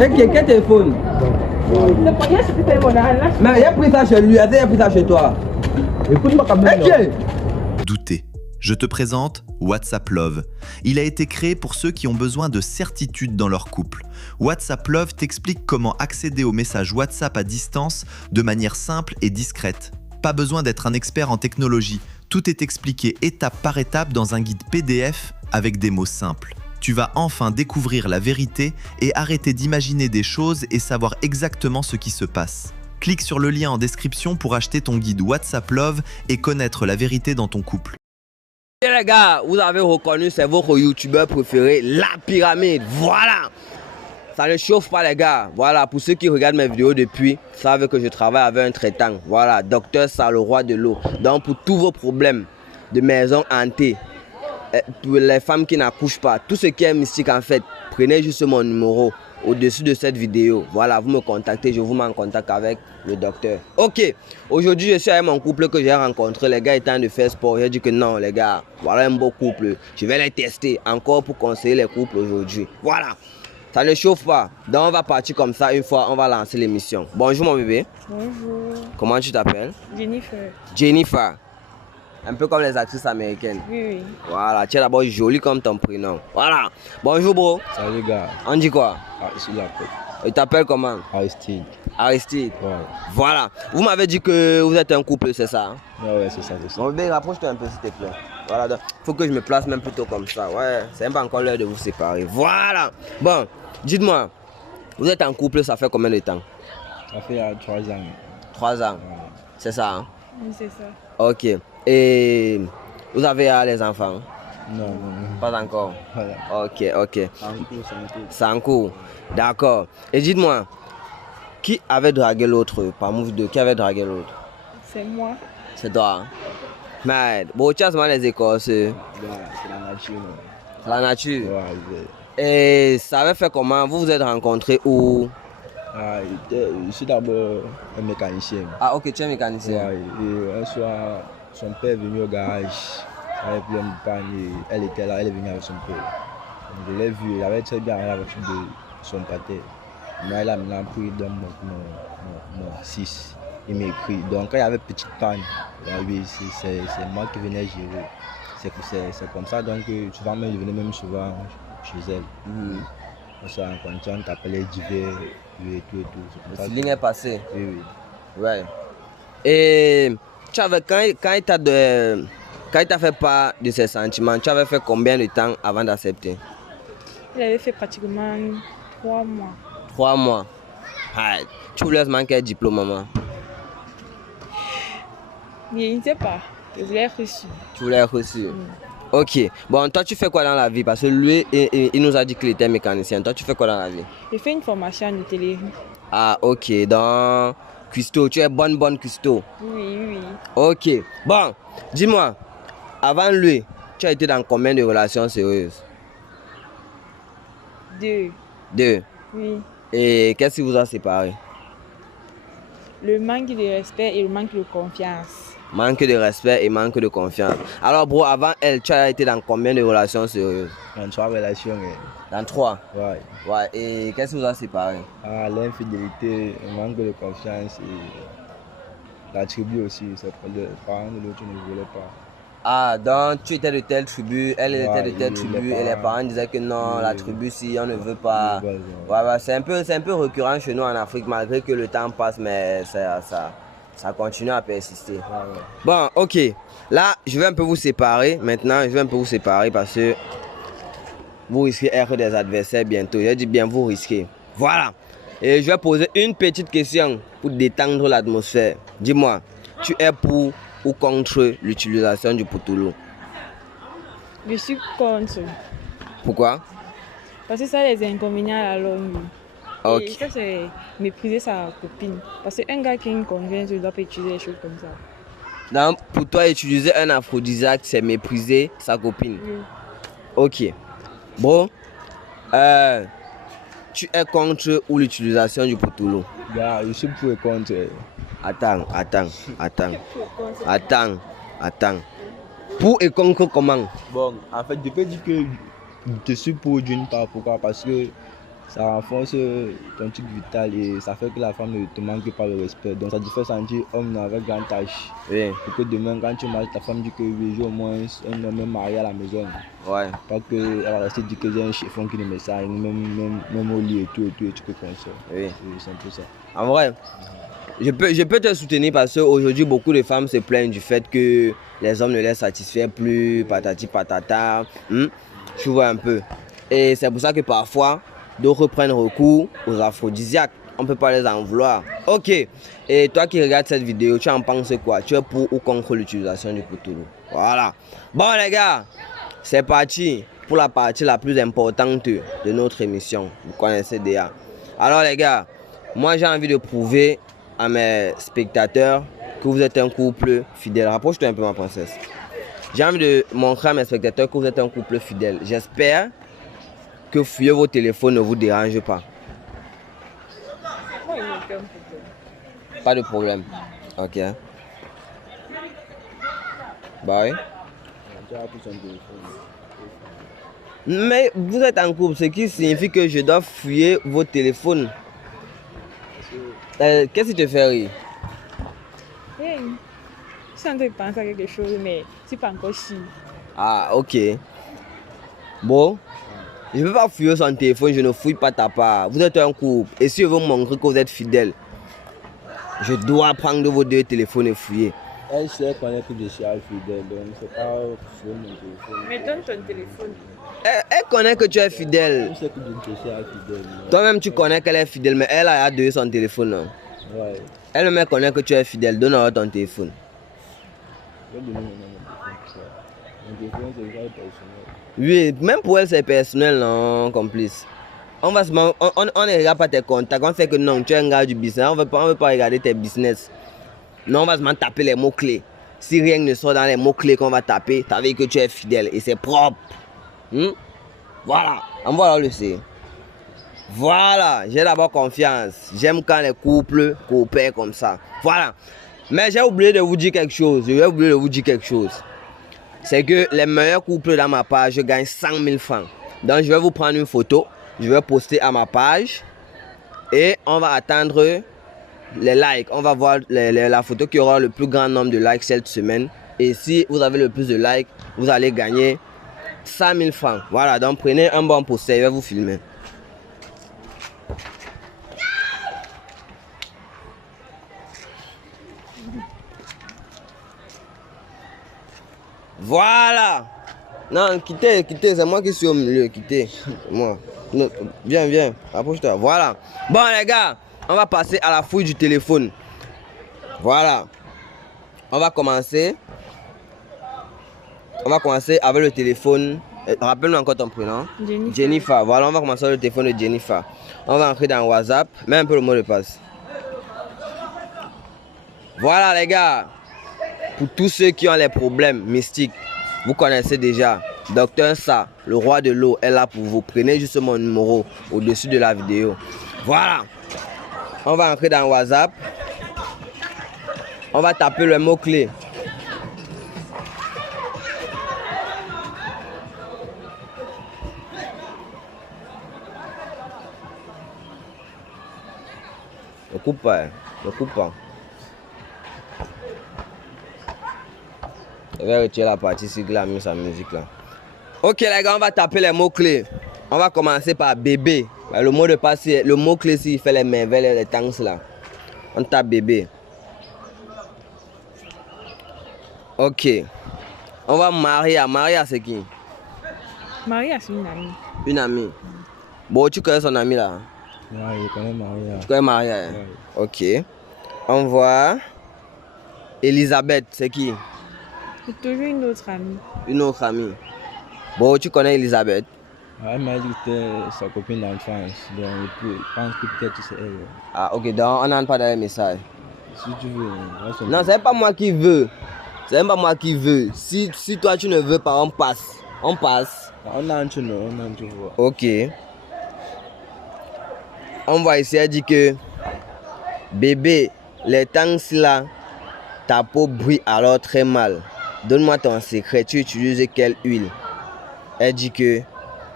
Et quel téléphone? Mais il a pris ça chez lui, il a pris ça chez toi. Écoute-moi quand même. Douter. Je te présente WhatsApp Love. Il a été créé pour ceux qui ont besoin de certitude dans leur couple. WhatsApp Love t'explique comment accéder aux messages WhatsApp à distance de manière simple et discrète. Pas besoin d'être un expert en technologie. Tout est expliqué étape par étape dans un guide PDF avec des mots simples. Tu vas enfin découvrir la vérité et arrêter d'imaginer des choses et savoir exactement ce qui se passe. Clique sur le lien en description pour acheter ton guide WhatsApp Love et connaître la vérité dans ton couple. Et les gars, vous avez reconnu, c'est votre youtubeur préféré, La Pyramide. Voilà. Ça ne chauffe pas les gars. Voilà, pour ceux qui regardent mes vidéos depuis, savent que je travaille avec un traitant. Voilà, docteur Sar, le roi de l'eau. Donc pour tous vos problèmes de maison hantée, pour les femmes qui n'accouchent pas, tout ce qui est mystique en fait, prenez juste mon numéro au-dessus de cette vidéo. Voilà, vous me contactez, je vous mets en contact avec le docteur. Ok, aujourd'hui je suis avec mon couple que j'ai rencontré. Les gars étant de faire sport, j'ai dit que non les gars, voilà un beau couple. Je vais les tester encore pour conseiller les couples aujourd'hui. Voilà, ça ne chauffe pas. Donc on va partir comme ça une fois, on va lancer l'émission. Bonjour mon bébé. Bonjour. Comment tu t'appelles? Jennifer. Jennifer. Un peu comme les actrices américaines. Oui. Voilà, tu es d'abord jolie comme ton prénom. Voilà. Bonjour bro. Salut gars. On dit quoi? Ici l'appel. Tu t'appelles comment? Aristide. Aristide. Ouais. Voilà. Vous m'avez dit que vous êtes un couple, c'est ça? Ouais, c'est ça, c'est ça. Mon bébé, rapproche-toi un peu s'il te plaît. Voilà, donc, faut que je me place même plutôt comme ça. Ouais, c'est même pas encore l'heure de vous séparer. Voilà. Bon, dites-moi, vous êtes en couple, ça fait combien de temps? Ça fait 3 ans. 3 ans. Ouais. C'est ça, hein? Oui, c'est ça. Ok. Et vous avez les enfants? Non, non, non. Pas encore. Voilà. Ok, ok. C'est en cours, c'est en cours. C'est en cours. D'accord. Et dites-moi, qui avait dragué l'autre parmi vous deux? Qui avait dragué l'autre? C'est moi. C'est toi. Hein? Mais bon, tu as souvent les Écosses. Ouais, c'est la nature. Non. C'est la nature. Ouais, Et ça avait fait comment? Vous vous êtes rencontrés où? je suis d'abord un mécanicien. Ah ok, tu es mécanicien. Ouais, et un soir, son père est venu au garage avec plein de panne et elle était là, elle est venue avec son père. Donc, je l'ai vu, il avait très bien la voiture de son pâté. Moi, il a maintenant pris dans mon 6. Il m'écrit. Donc quand il y avait petite panne, oui, c'est moi qui venais gérer. C'est comme ça, donc souvent je venais même souvent chez elle. On s'est rencontrés, on t'appelait d'hiver et tout. Le feeling est passé. Oui. Ouais. Et tu avais, quand il t'a fait part de ses sentiments, tu avais fait combien de temps avant d'accepter? Il avait fait pratiquement 3 mois. 3 mois. Ah, tu voulais seulement quel diplôme, maman? Mais il ne sait pas. Je l'ai reçu. Tu voulais être reçu. Ok. Bon, toi, tu fais quoi dans la vie? Parce que lui, il nous a dit qu'il était mécanicien. Toi, tu fais quoi dans la vie? J'ai fait une formation en hôtellerie. Ah, ok. Dans cuistot. Tu es bonne cuistot. Oui. Ok. Bon, dis-moi, avant lui, tu as été dans combien de relations sérieuses? 2. 2. Oui. Et qu'est-ce qui vous a séparés? Le manque de respect et le manque de confiance. Manque de respect et manque de confiance. Alors, bro, avant elle, tu as été dans combien de relations sérieuses? Dans 3 relations. Dans 3. Ouais. Ouais. Et qu'est-ce qui vous a séparés? L'infidélité, le manque de confiance et la tribu aussi. C'est que les parents de l'autre ne voulaient pas. Ah, donc tu étais de telle tribu, elle était de telle tribu, et les parents disaient que non, la Oui. tribu, si on ne veut pas. Oui. Ouais, c'est un peu récurrent chez nous en Afrique, malgré que le temps passe, mais ça continue à persister. Ouais. Bon, ok. Là, je vais un peu vous séparer. Maintenant, je vais un peu vous séparer parce que vous risquez d'être des adversaires bientôt. J'ai dit bien, vous risquez. Voilà. Et je vais poser une petite question pour détendre l'atmosphère. Dis-moi, tu es pour ou contre l'utilisation du poutoulou? Je suis contre. Pourquoi? Parce que ça a des inconvénients à la longue. Ok. Et ça, c'est mépriser sa copine. Parce qu'un gars qui a une confiance, il ne doit pas utiliser des choses comme ça. Donc, pour toi, utiliser un aphrodisiaque, c'est mépriser sa copine. Oui. Ok. Bon. Tu es contre ou l'utilisation du poutoulou? Gars, je suis pour et contre. Attends. Pour et contre comment? Bon, en fait, je peux dire que te suis pour d'une part. Pourquoi? Parce que ça renforce ton truc vital et ça fait que la femme ne te manque pas le respect. Donc ça te fait sentir homme avec grande tâche. Oui. Pour que demain, quand tu maries ta femme, dit que oui, j'ai au moins un homme marié à la maison. Ouais. Pas qu'elle va rester dire que j'ai un chiffon qui ne met ça, même au lit et tout, et tu peux penser. Oui. C'est un peu ça. En vrai, je peux te soutenir parce qu'aujourd'hui, beaucoup de femmes se plaignent du fait que les hommes ne les satisfont plus, patati patata. Tu vois un peu. Et c'est pour ça que parfois, d'autres prennent recours aux aphrodisiaques. On ne peut pas les en vouloir. Ok. Et toi qui regardes cette vidéo, tu en penses quoi? Tu es pour ou contre l'utilisation du poutoulou? Voilà. Bon les gars, c'est parti pour la partie la plus importante de notre émission. Vous connaissez déjà. Alors les gars, moi j'ai envie de prouver à mes spectateurs que vous êtes un couple fidèle. Rapproche-toi un peu ma princesse. J'ai envie de montrer à mes spectateurs que vous êtes un couple fidèle. J'espère que fouiller vos téléphones ne vous dérange pas. Moi, il n'y a aucun problème. Pas de problème. Ok. Bah oui. Tu as pris son téléphone. Mais vous êtes en couple, ce qui signifie que je dois fouiller vos téléphones. Qu'est-ce qui te fait rire? Hey, je suis en train de penser à quelque chose, mais c'est pas encore si. Ah, ok. Bon. Je ne veux pas fouiller son téléphone, je ne fouille pas ta part. Vous êtes un couple. Et si je veux montrer que vous êtes fidèle, je dois prendre vos deux téléphones et fouiller. Elle sait qu'on est que je suis fidèle, donc c'est pas fouiller mon téléphone. Mais donne ton téléphone. Elle connaît que tu es fidèle. Elle sait que je suis fidèle. Toi-même, tu connais qu'elle est fidèle, mais elle a donné son téléphone. Non? Ouais. Elle-même connaît que tu es fidèle. Donne-leur ton téléphone. Je vais donner mon téléphone. Mon téléphone, c'est déjà personnel. Oui, même pour elle, c'est personnel, non, complice. On ne regarde pas tes contacts. On sait que non, tu es un gars du business. On ne veut pas regarder tes business. Non, on va seulement taper les mots-clés. Si rien ne sort dans les mots-clés qu'on va taper, ça veut dire que tu es fidèle et c'est propre. Voilà, envoie le C. Voilà, j'ai d'abord confiance. J'aime quand les couples coopèrent comme ça. Voilà. Mais j'ai oublié de vous dire quelque chose. C'est que les meilleurs couples dans ma page, je gagne 100 000 francs. Donc je vais vous prendre une photo, je vais poster à ma page et on va attendre les likes. On va voir la photo qui aura le plus grand nombre de likes cette semaine. Et si vous avez le plus de likes, vous allez gagner 100 000 francs. Voilà, donc prenez un bon poster, je vais vous filmer. Voilà. Non, quittez, c'est moi qui suis au milieu, quittez. Moi. Non, viens, approche-toi. Voilà. Bon les gars, on va passer à la fouille du téléphone. Voilà. On va commencer avec le téléphone. Rappelle-moi encore ton prénom. Jennifer. Voilà, on va commencer avec le téléphone de Jennifer. On va entrer dans WhatsApp. Mets un peu le mot de passe. Voilà les gars. Pour tous ceux qui ont les problèmes mystiques, vous connaissez déjà Docteur Sa, le roi de l'eau, est là pour vous. Prenez juste mon numéro au-dessus de la vidéo. Voilà. On va entrer dans WhatsApp. On va taper le mot-clé. Ne coupe pas. Je vais retirer la partie si il a mis sa musique là. Ok les gars, on va taper les mots-clés. On va commencer par bébé. Le mot de passe, le mot-clé s'il fait les merveilles, les tanks là. On tape bébé. Ok. On va Maria. Maria c'est qui? Maria, c'est une amie. Une amie. Bon, tu connais son amie là? Ouais, je connais Maria. Tu connais Maria? Hein? Ouais. Ok. On voit Elisabeth, c'est qui? C'est toujours une autre amie. Une autre amie. Bon, tu connais Elisabeth? Elle m'a dit que c'était sa copine d'enfance. Donc, je pense que peut-être c'est elle. Ah, ok, donc on n'entre pas dans les messages. Si tu veux. Non, c'est pas moi qui veux. C'est même pas moi qui veux. Si toi tu ne veux pas, on passe. On passe. On entre, non, on entre, tu vois. Ok. On va essayer de dire que bébé, les temps là, ta peau brille alors très mal. Donne-moi ton secret, tu utilises quelle huile? Elle dit que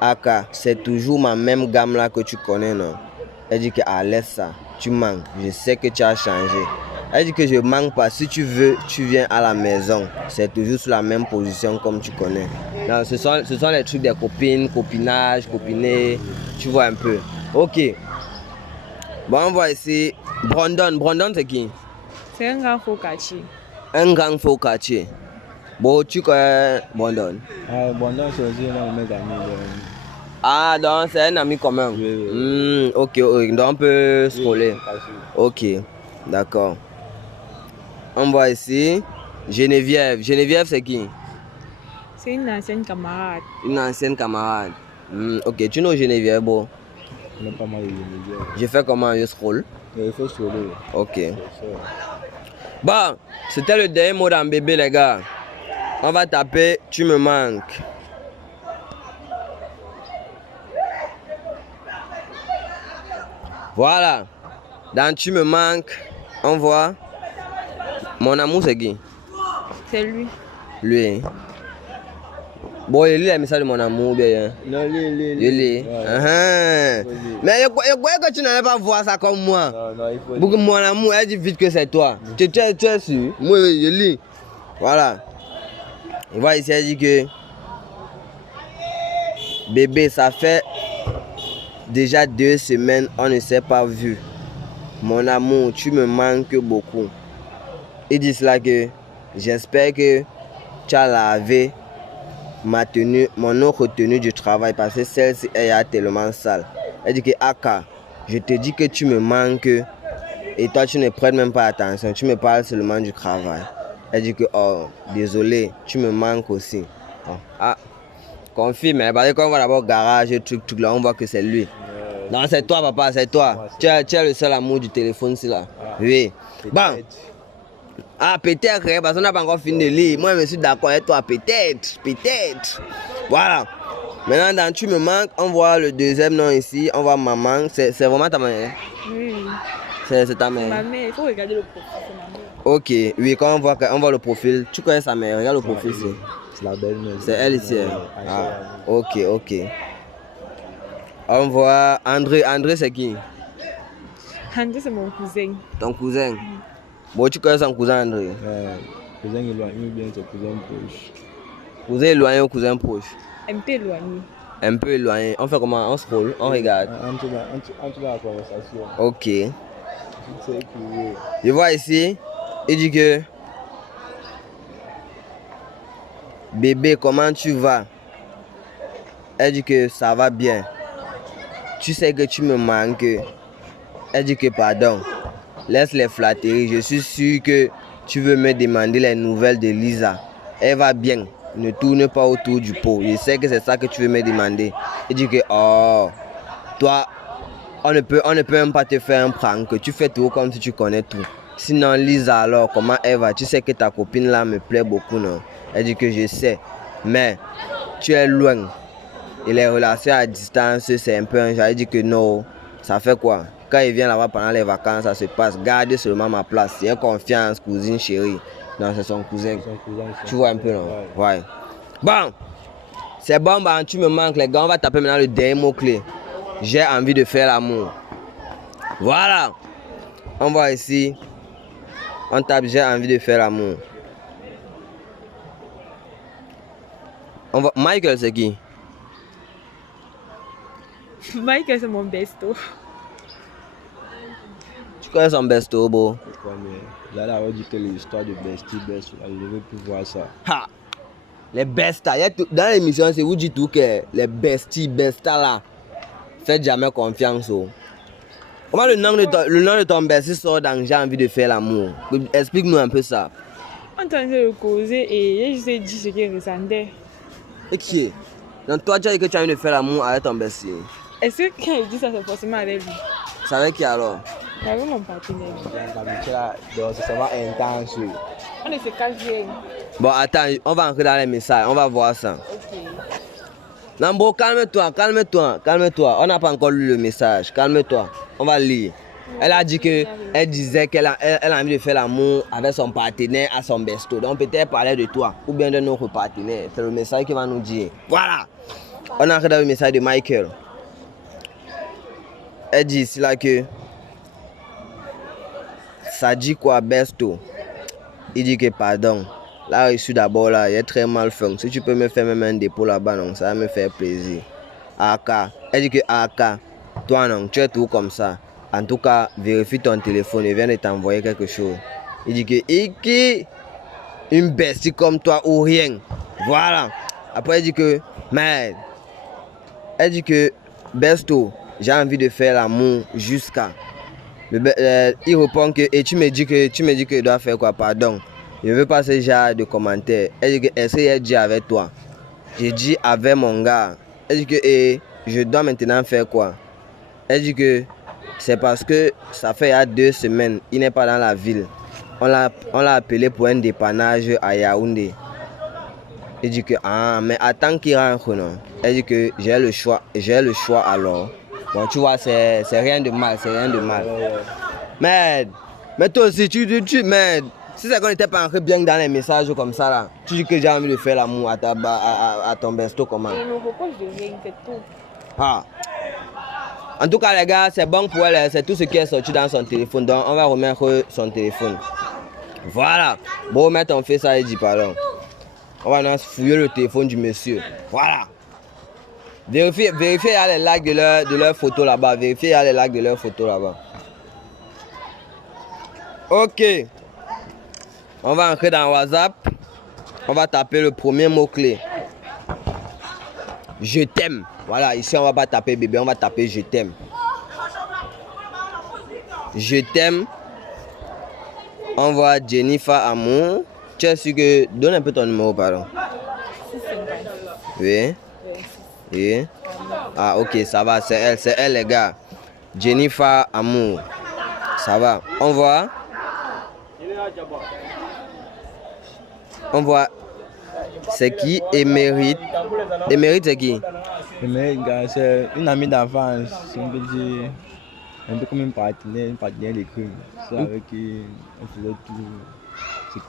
Aka, c'est toujours ma même gamme là que tu connais, non? Elle dit que ah, laisse ça, tu manques. Je sais que tu as changé. Elle dit que je manque pas. Si tu veux, tu viens à la maison. C'est toujours sur la même position comme tu connais. Non, ce sont les trucs des copines, copinage, copiné. Tu vois un peu. Ok. Bon, on voit ici. Brandon. Brandon, c'est qui? C'est un grand faux quartier. Un grand faux quartier. Bon, tu connais Brandon? Ah, bon, non, c'est aussi un de mes amis. Ah, donc c'est un ami commun. Oui. Ok, donc on peut scroller. Ok, d'accord. On voit ici Geneviève. Geneviève, c'est qui? C'est une ancienne camarade. Une ancienne camarade. Ok, tu know Geneviève, bon. On a pas mal de Geneviève. Je fais comment je scroll? Il faut scroller. Ok. Bon, c'était le dernier mot dans bébé, les gars. On va taper tu me manques. Voilà. Dans tu me manques, on voit. Mon amour, c'est qui? C'est lui. Lui. Bon, il lit les messages de mon amour, bien. Non, Il lit. Mais je croyais que tu n'allais pas voir ça comme moi. Non, il faut. Pour que mon amour, elle dit vite que c'est toi. Tu es sûr? Moi, je lis. Voilà. On voit ici, elle dit que bébé, ça fait déjà 2 semaines, on ne s'est pas vu. Mon amour, tu me manques beaucoup. Il dit cela que j'espère que tu as lavé ma tenue, mon autre tenue du travail parce que celle-ci est tellement sale. Elle dit que Aka, je te dis que tu me manques et toi tu ne prêtes même pas attention, tu me parles seulement du travail. Elle dit que oh, désolé, tu me manques aussi. Oh. Ah, confirme, parce que quand on va d'abord au garage, truc là, on voit que c'est lui. Non, c'est toi, papa, c'est toi. Tu es le seul amour du téléphone, c'est là. Oui. Bon. Ah, peut-être, parce qu'on n'a pas encore fini de lire. Moi, je suis d'accord avec toi, peut-être. Voilà. Maintenant, dans tu me manques, on voit le deuxième nom ici. On voit maman. C'est vraiment ta mère? Oui. C'est ta mère? Ma mère, il faut regarder le profil, c'est ma mère. Ok, oui, quand on voit le profil, tu connais sa mère, regarde le profil, C'est la belle-mère. c'est elle ici. Ah, ok. On voit André. André, c'est qui? André, c'est mon cousin. Ton cousin? Bon, tu connais son cousin André? Cousin éloigné ou bien c'est cousin proche? Cousin éloigné ou cousin proche? Un peu éloigné. Un peu éloigné. On fait comment? On scroll, on regarde. Entre la conversation. Ok. Tu sais que. Je vois ici, il dit que bébé, comment tu vas? Elle dit que ça va bien. Tu sais que tu me manques. Elle dit que pardon. Laisse les flatteries. Je suis sûr que tu veux me demander les nouvelles de Lisa. Elle va bien. Ne tourne pas autour du pot. Je sais que c'est ça que tu veux me demander. Elle dit que oh, toi, on ne peut même pas te faire un prank. Tu fais tout comme si tu connais tout. Sinon, Lisa, alors, comment elle va? Tu sais que ta copine là me plaît beaucoup, non? Elle dit que je sais. Mais tu es loin. Et les relations à distance, c'est un peu un genre. Elle dit que non. Ça fait quoi? Quand il vient là-bas pendant les vacances, ça se passe. Gardez seulement ma place. C'est confiance, cousine chérie. Non, c'est son cousin. Tu vois un peu, non? Ouais. Bon. C'est bon, bah, tu me manques, les gars. On va taper maintenant le dernier mot-clé. J'ai envie de faire l'amour. Voilà. On voit ici. On tape j'ai envie de faire l'amour. On voit Michael, c'est qui? Michael, c'est mon besto. Tu connais son besto, beau? Je connais. J'allais avoir dit que l'histoire de Bestie, je ne veux plus voir ça. Ha! Les bestas. Dans l'émission, c'est vous dites tout que les bestas là. Faites jamais confiance. Oh. Comment le nom de ton bestie sort dans j'ai envie de faire l'amour? Explique-nous un peu ça. On entendait le causer et je lui ai dit ce qu'il ressentait. Et qui est? Donc toi, tu as dit que tu as envie de faire l'amour avec ton bestie. Est-ce que quand il dit ça, c'est forcément avec lui? C'est avec qui alors? C'est avec mon partenaire. L'amitié là, donc c'est vraiment intense. On ne se cache rien. Bon, attends, on va entrer dans les messages, on va voir ça. Ok. Non, bon, calme-toi. On n'a pas encore lu le message. Calme-toi. On va lire. Elle a dit que, elle disait qu'elle a envie de faire l'amour avec son partenaire à son besto. Donc peut-être parler de toi ou bien de notre partenaire. C'est le message qu'il va nous dire. Voilà. On a regardé le message de Michael. Elle dit ici là que ça dit quoi, Besto? Il dit que pardon. Là, je suis d'abord là, il est très mal fait. Si tu peux me faire même un dépôt là-bas, non, ça va me faire plaisir. AK. Elle dit que AK, toi non, tu es tout comme ça. En tout cas, vérifie ton téléphone, il vient de t'envoyer quelque chose. Il dit que Iki, une bestie comme toi ou rien. Voilà. Après, elle dit que, mais, elle dit que, Besto, j'ai envie de faire l'amour jusqu'à. Il répond que, et tu me dis que je dois faire quoi, pardon. Je ne veux pas ce genre de commentaires. Elle dit que, est-ce qu'elle dit avec toi? J'ai dit avec mon gars. Elle dit que, et je dois maintenant faire quoi? Elle dit que, c'est parce que ça fait il y a 2 semaines, il n'est pas dans la ville. On l'a appelé pour un dépannage à Yaoundé. Elle dit que, ah, mais attends qu'il rentre, non. Elle dit que j'ai le choix alors. Bon, tu vois, c'est rien de mal, c'est rien de mal. Mais toi aussi, mais si c'est qu'on n'était pas entré bien dans les messages comme ça, là, tu dis que j'ai envie de faire l'amour à ton besto, comment? Il me reproche de rien, c'est tout. Ah. En tout cas, les gars, c'est bon pour elle, c'est tout ce qui est sorti dans son téléphone. Donc, on va remettre son téléphone. Voilà. Bon, remettre on fait ça et dit pardon. On va fouiller le téléphone du monsieur. Voilà. Vérifiez, il y a les likes de leur photo là-bas. Vérifiez, il y a les likes de leur photo là-bas. Ok. On va entrer dans WhatsApp. On va taper le premier mot-clé. Je t'aime. Voilà, ici on va pas taper bébé, on va taper je t'aime. Je t'aime. On voit Jennifer Amour. Tu es sûr que... Donne un peu ton numéro, pardon. Oui. Oui. Ah, ok, ça va, c'est elle les gars. Jennifer Amour. Ça va. On voit. C'est qui? Émérite. Émérite, c'est qui? Émérite, c'est une amie d'enfance. On peut dire un peu comme une partenaire de crime. C'est avec qui on faisait tout.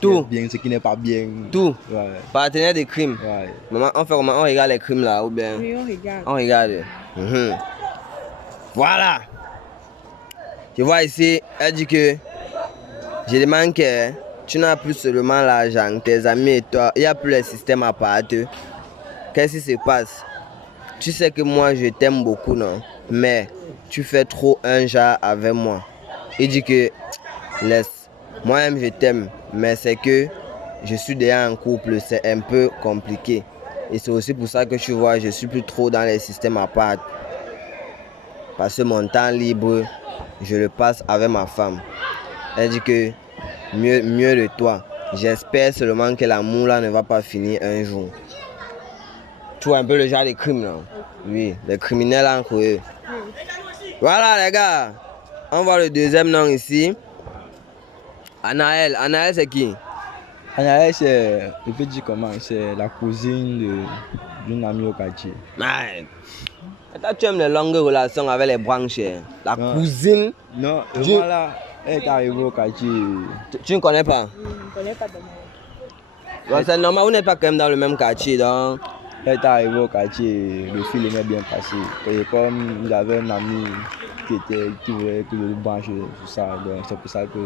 Tout. Bien, ce qui n'est pas bien. Tout. Ouais. Partenaire de crime. Ouais. Maman, on regarde les crimes là, ou bien? Oui, on regarde. On regarde. Voilà. Tu vois ici, elle dit que je demande que tu n'as plus seulement l'argent, tes amis et toi, il n'y a plus le système à part. Qu'est-ce qui se passe? Tu sais que moi je t'aime beaucoup, non? Mais tu fais trop un genre avec moi. Il dit que laisse. Moi-même je t'aime, mais c'est que je suis déjà en couple, c'est un peu compliqué. Et c'est aussi pour ça que tu vois, je suis plus trop dans les systèmes à part. Parce que mon temps libre, je le passe avec ma femme. Elle dit que mieux de toi. J'espère seulement que l'amour là ne va pas finir un jour. Tu vois un peu le genre de crime là. Oui, les criminels entre eux. Voilà les gars. On voit le deuxième nom ici. Anaël. Anaël c'est qui? Anaël, c'est, je peux dire comment, c'est la cousine d'une amie au quartier. Ouais. Toi, tu aimes les longues relations avec les branches. La cousine. Non, voilà, elle est arrivée au quartier. Tu ne connais pas? Je ne connais pas de moi. Ouais, c'est normal, vous n'êtes pas quand même dans le même quartier. Donc... Elle est arrivée au quartier, le fil est bien passé. Et comme il avait un ami qui voulait que je le branche sur ça, donc c'est pour ça que...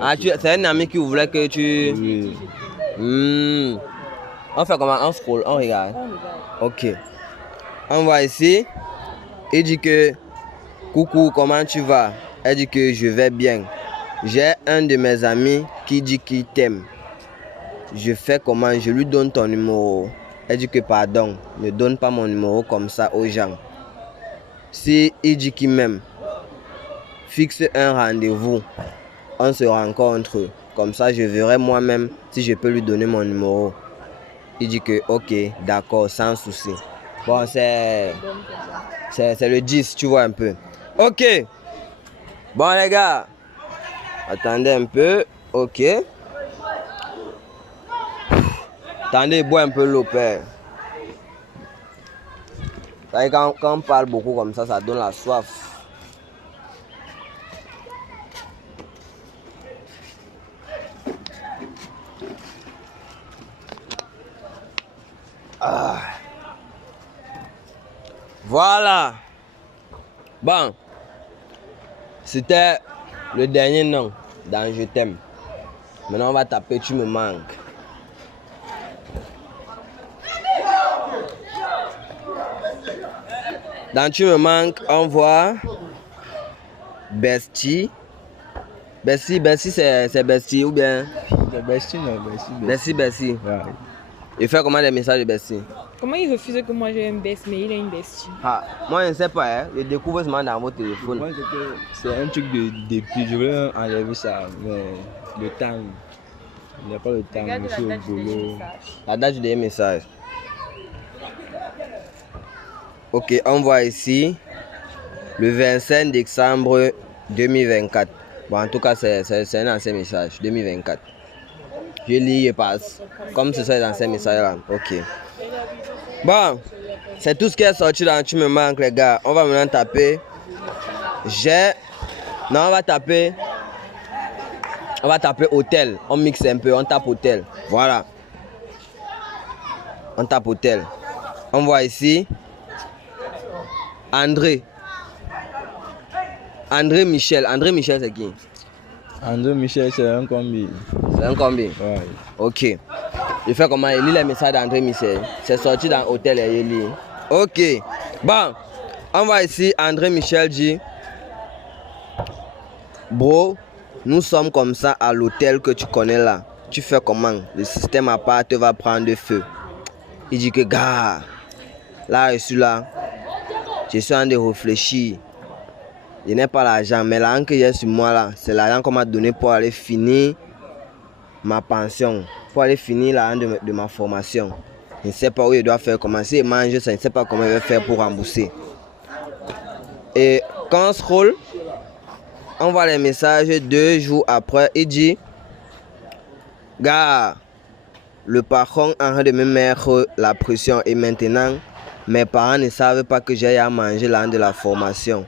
Ah, c'est un ami qui voulait que tu... Oui. On fait comment? On scroll, on regarde. On regarde. Ok. On voit ici. Il dit que... Coucou, comment tu vas? Elle dit que je vais bien. J'ai un de mes amis qui dit qu'il t'aime. Je fais comment? Je lui donne ton numéro. Elle dit que pardon, ne donne pas mon numéro comme ça aux gens. Si il dit qu'il m'aime, fixe un rendez-vous. On se rencontre. Comme ça, je verrai moi-même si je peux lui donner mon numéro. Il dit que ok, d'accord, sans souci. Bon, c'est le 10, tu vois un peu. Ok. Bon les gars, attendez un peu. Ok. Attendez, bois un peu l'eau, père. Quand on parle beaucoup comme ça donne la soif. Ah. Voilà. Bon. C'était le dernier nom dans Je t'aime. Maintenant, on va taper Tu me manques. Dans Tu me manques, on voit Bestie. Bestie, c'est Bestie ou bien? C'est Bestie, non, Bestie. Ouais. Il fait comment les messages de Bestie? Comment il refuse que moi j'ai un best, mais il a une bestie? Ah, moi je ne sais pas, hein. Je découvre seulement dans votre téléphone. Moi, c'est un truc de depuis. Je voulais enlever ça, mais le temps. Il n'y a pas le temps. Regarde Je la suis au date du boulot. message. La date du dernier message. Ok, on voit ici le 25 décembre 2024. Bon, en tout cas, c'est un ancien message, 2024. Je lis et passe. Comme ce sont les anciens messages là. Ok. Bon, c'est tout ce qui est sorti dans Tu me manques, les gars. On va maintenant taper. Non, on va taper hôtel. On mixe un peu, on tape hôtel. Voilà. On tape hôtel. On voit ici André Michel. André Michel, c'est qui? André Michel, c'est un combi. C'est un combi? Ouais. Ok. Il fait comment? Il lit les messages d'André Michel. C'est sorti dans hôtel et il lit. Ok. Bon, on voit ici André Michel dit: Bro, nous sommes comme ça à l'hôtel que tu connais là. Tu fais comment? Le système à part te va prendre feu. Il dit que gars, là je suis là. Je suis en train de réfléchir. Je n'ai pas l'argent, mais l'argent que j'ai sur moi là, c'est l'argent qu'on m'a donné pour aller finir ma pension, pour aller finir l'argent de ma formation. Je ne sais pas où je dois faire, commencer à manger, je ne sais pas comment je vais faire pour rembourser. Et quand on scroll, on voit les messages 2 jours après. Il dit: gars, le patron arrête de me mettre la pression et maintenant mes parents ne savent pas que j'ai à manger l'argent de la formation.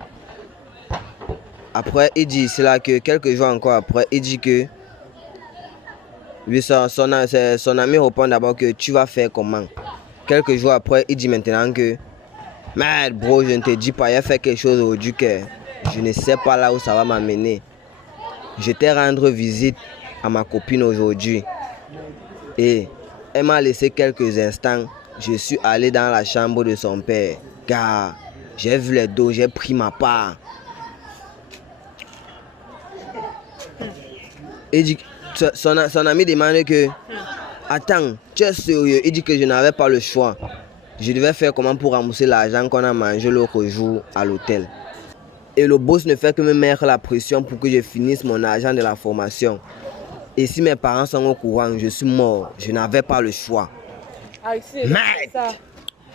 Après, il dit cela que quelques jours encore après, il dit que lui, son ami répond d'abord que tu vas faire comment. Quelques jours après, il dit maintenant que merde bro, je ne te dis pas, il a fait quelque chose aujourd'hui que je ne sais pas là où ça va m'amener. J'étais rendre visite à ma copine aujourd'hui et elle m'a laissé quelques instants. Je suis allé dans la chambre de son père. Car j'ai vu les dos, j'ai pris ma part. Il dit, son ami demande que, attends, tu es sérieux? Il dit que je n'avais pas le choix. Je devais faire comment pour rembourser l'argent qu'on a mangé l'autre jour à l'hôtel. Et le boss ne fait que me mettre la pression pour que je finisse mon argent de la formation. Et si mes parents sont au courant, je suis mort. Je n'avais pas le choix. Alexis, ça.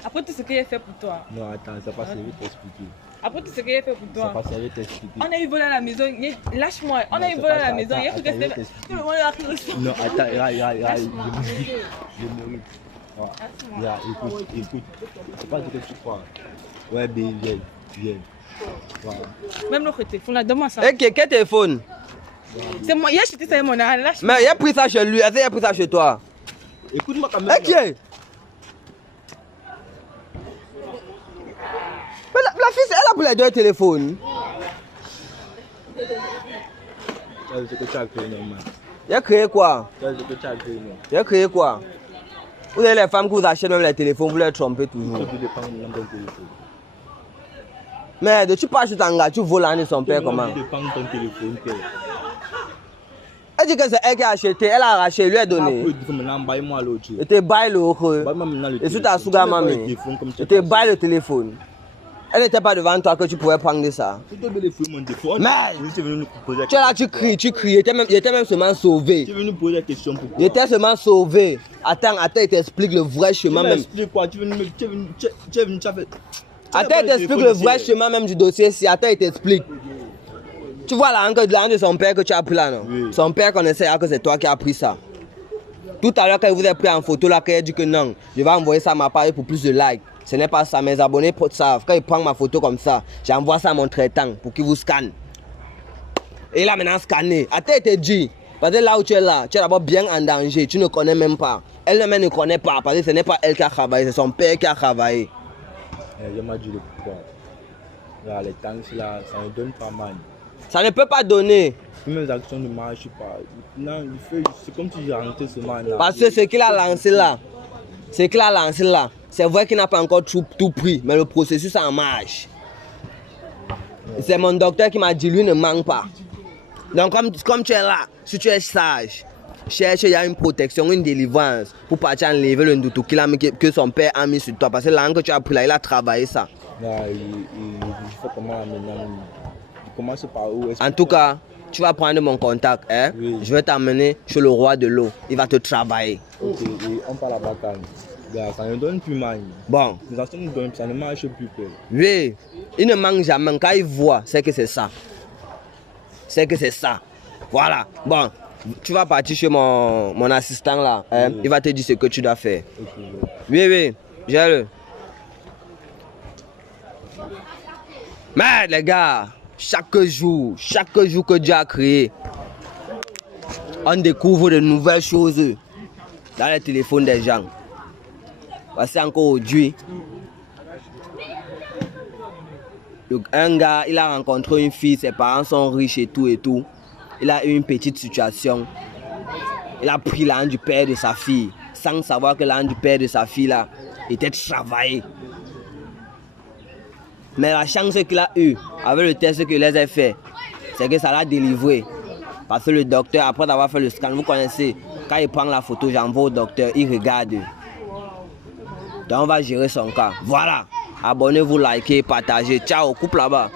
Après tout ce qu'il a fait pour toi. Non, attends, ça passe, je vais t'expliquer. Après tout ce qu'il a fait pour toi. Ça passe, je vais t'expliquer. On a eu volé à la maison. Lâche-moi. On a eu volé à la maison. Il a fait que tout le monde a pris le. Non, attends, je mourrai. Voilà. Écoute. C'est pas ce que tu crois. Ouais, bien, viens. Voilà. Même l'autre téléphone, là, donne-moi ça. Ok, quel téléphone? C'est moi. Il a acheté ça, mon âne. Lâche-moi. Mais il a pris ça chez lui. Est-ce qu'il a pris ça chez toi? Écoute-moi quand même. Ok. Mais la fille, elle a pris les 2 téléphones. C'est ce que tu as créé, normal. Il a créé quoi? C'est ce que tu as créé, non. Il a créé quoi? Vous avez les femmes qui vous achètent même les téléphones, vous les trompez toujours. Ça dépend de ton téléphone. Mais tu pars sur Tanga, tu voles l'année de son père comment? Ça dépend de ton téléphone. Elle dit que c'est elle qui a acheté, elle a arraché, lui a donné. Moi l'autre. Et te baille le et sur ta souga mamie. Et te baille le téléphone. Elle n'était pas devant toi que tu pouvais prendre de ça. Mais tu es là, tu cries. Il était même seulement sauvé. Tu es venu poser la question pour Il était seulement sauvé. Attends, il t'explique le vrai chemin même. Quoi? Tu es venu faire. Attends, il t'explique le vrai chemin même du dossier. Si attends, il t'explique. Tu vois l'argent de son père que tu as pris là, non? Oui. Son père connaissait que c'est toi qui as pris ça. Tout à l'heure, quand il vous a pris en photo, là, quand il a dit que non, je vais envoyer ça à ma page pour plus de likes. Ce n'est pas ça, mes abonnés savent. Quand ils prennent ma photo comme ça, j'envoie ça à mon traitant pour qu'il vous scanne. Et là, maintenant, scanné. Attends, il te dit. Parce que là où tu es d'abord bien en danger. Tu ne connais même pas. Elle-même ne connaît pas. Parce que ce n'est pas elle qui a travaillé, c'est son père qui a travaillé. Je m'a dit le pourquoi. Là, les tanks là, ça ne donne pas mal. Ça ne peut pas donner. Mes actions ne marchent pas. Non, c'est comme si j'ai rentré ce man là. Parce que ce qu'il a lancé là, c'est vrai qu'il n'a pas encore tout pris, mais le processus en marche. C'est mon docteur qui m'a dit, lui ne manque pas. Donc comme tu es là, si tu es sage, cherche, il y a une protection, une délivrance pour partir enlever le ndoutou que son père a mis sur toi. Parce que l'an que tu as pris là, il a travaillé ça. Là, il faut comment maintenant. Il commence par où? En tout cas, tu vas prendre mon contact. Hein? Oui. Je vais t'amener chez le roi de l'eau. Il va te travailler. Ok, et on parle à bataille. Ça ne donne plus mal. Bon. Les actions ne donnent, ça ne marche plus. Oui, il ne manque jamais. Quand il voit, c'est que c'est ça. C'est que c'est ça. Voilà. Bon, tu vas partir chez mon assistant là. Hein? Oui. Il va te dire ce que tu dois faire. Okay. Oui, j'ai-le. Mais les gars, chaque jour que Dieu a créé, on découvre de nouvelles choses dans les téléphones des gens. Parce qu'encore aujourd'hui, un gars, il a rencontré une fille, ses parents sont riches et tout. Il a eu une petite situation. Il a pris l'âne du père de sa fille, sans savoir que l'âne du père de sa fille là était travaillé. Mais la chance qu'il a eue avec le test qu'il les a fait, c'est que ça l'a délivré. Parce que le docteur, après avoir fait le scan, vous connaissez, quand il prend la photo, j'envoie au docteur, il regarde. Donc on va gérer son cas. Voilà. Abonnez-vous, likez, partagez. Ciao, coupe là-bas.